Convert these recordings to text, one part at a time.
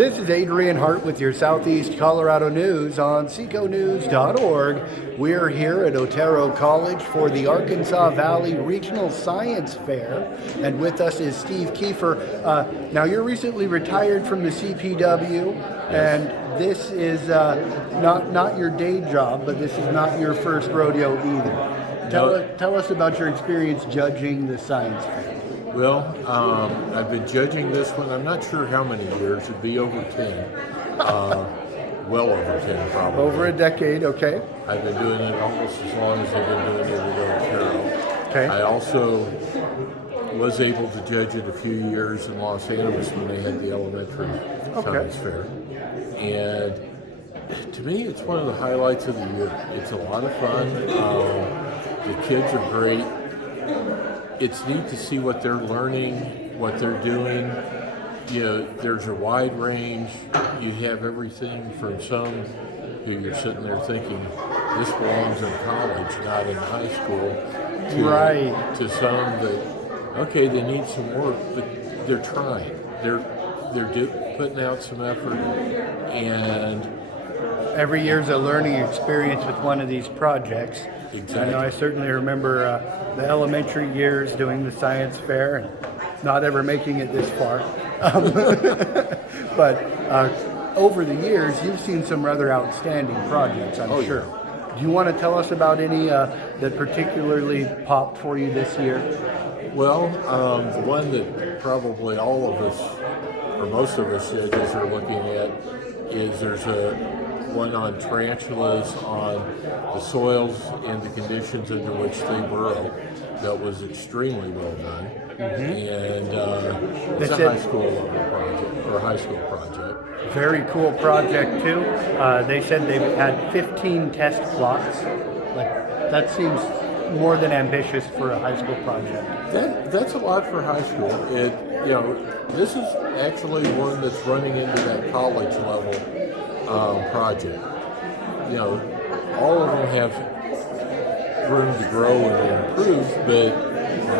This is Adrian Hart with your Southeast Colorado News on seconews.org. We're here at Otero College for the Arkansas Valley Regional Science Fair, and with us is Steve Kiefer. Now, you're recently retired from the CPW, and this is not your day job, but this is not your first rodeo either. Tell us about your experience judging the science fair. Well, I've been judging this one. I'm not sure how many years. It'd be over 10. Well over 10, probably. Over a decade, okay. I've been doing it almost as long as I've been doing it at Otero. Okay. I also was able to judge it a few years in Los Angeles when they had the elementary science fair. And to me, it's one of the highlights of the year. It's a lot of fun. The kids are great. It's neat to see what they're learning, what they're doing. You know, there's a wide range. You have everything from some who you're sitting there thinking, this belongs in college, not in high school, to some that, okay, they need some work, but they're trying. They're putting out some effort, and every year's a learning experience with one of these projects. Exactly. I know I certainly remember the elementary years doing the science fair and not ever making it this far. But over the years, you've seen some rather outstanding projects, I'm sure. Yeah. Do you want to tell us about any that particularly popped for you this year? Well, the one that probably all of us, or most of us judges are looking at, is there's one on tarantulas, on the soils and the conditions under which they burrow, that was extremely well done. And it's a high school level project, or a high school project. Very cool project too. They said they've had 15 test plots. That seems more than ambitious for a high school project. That's a lot for high school. This is actually one that's running into that college level project. You know, all of them have room to grow and improve, but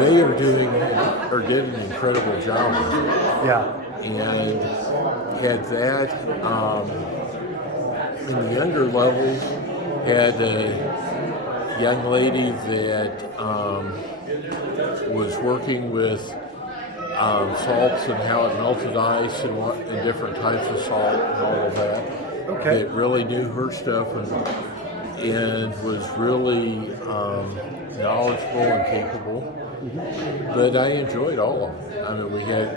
they did an incredible job with it. Yeah. And had that in the younger levels, had a young lady that was working with salts and how it melted ice and different types of salt and all of that. Okay. That really knew her stuff and was really knowledgeable and capable. But I enjoyed all of them. I mean, we had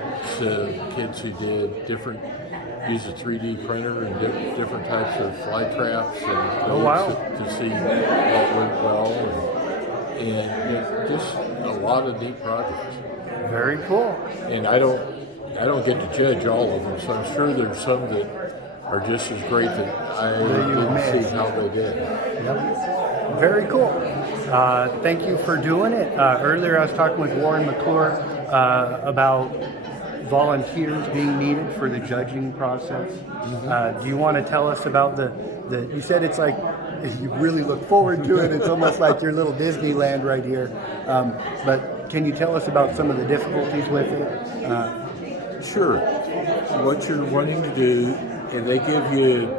kids who did use a 3D printer and different types of fly traps and to see what went well, and just a lot of neat projects. Very cool. And I don't get to judge all of them, so I'm sure there's some that are just as great that I didn't see how they did. Yep. Very cool. Thank you for doing it. Earlier I was talking with Warren McClure about volunteers being needed for the judging process. Do you want to tell us about you said it's like you really look forward to it. It's almost like your little Disneyland right here. But can you tell us about some of the difficulties with it? Sure. What you're wanting to do, and they give you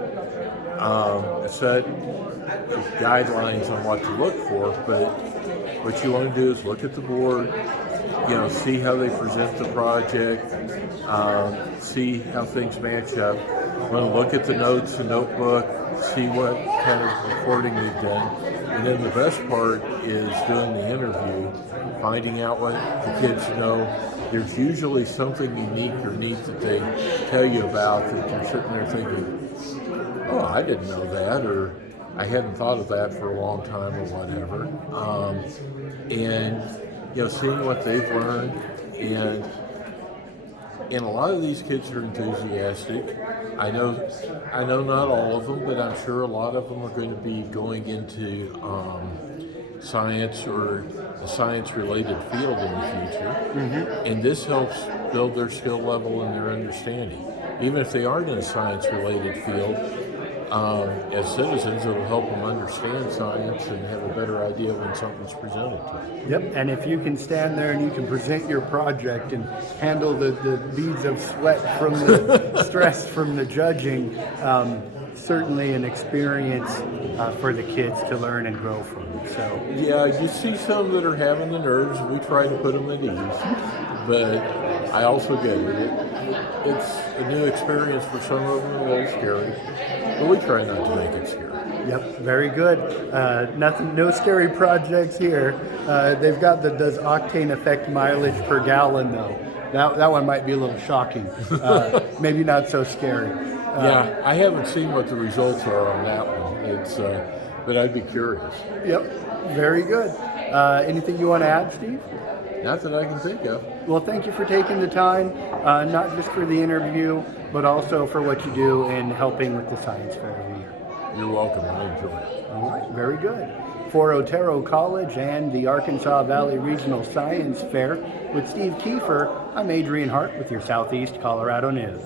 a set of guidelines on what to look for, but what you want to do is look at the board, see how they present the project, see how things match up. You want to look at the notes, the notebook, see what kind of recording they've done. And then the best part is doing the interview, finding out what the kids know. There's usually something unique or neat that they tell you about that you're sitting there thinking, oh, I didn't know that, or I hadn't thought of that for a long time, or whatever. And seeing what they've learned, and a lot of these kids are enthusiastic. I know not all of them, but I'm sure a lot of them are going to be going into science or a science-related field in the future. And this helps build their skill level and their understanding. Even if they aren't in a science-related field, as citizens, it'll help them understand science and have a better idea when something's presented to them. Yep, and if you can stand there and you can present your project and handle the beads of sweat from the stress from the judging, certainly an experience for the kids to learn and grow from. So Yeah, you see some that are having the nerves, and we try to put them at ease. But I also get it. It's a new experience for some of them, a little scary. But we try not to make it scary. yep, very good. No scary projects here. They've got the does octane affect mileage per gallon though. That one might be a little shocking. Maybe not so scary. Yeah, I haven't seen what the results are on that one. It's, but I'd be curious. Yep, very good. Anything you want to add, Steve? Not that I can think of. Well, thank you for taking the time, not just for the interview, but also for what you do in helping with the science fair every year. You're welcome. I enjoy it. All right, very good. For Otero College and the Arkansas Valley Regional Science Fair with Steve Kiefer, I'm Adrian Hart with your Southeast Colorado News.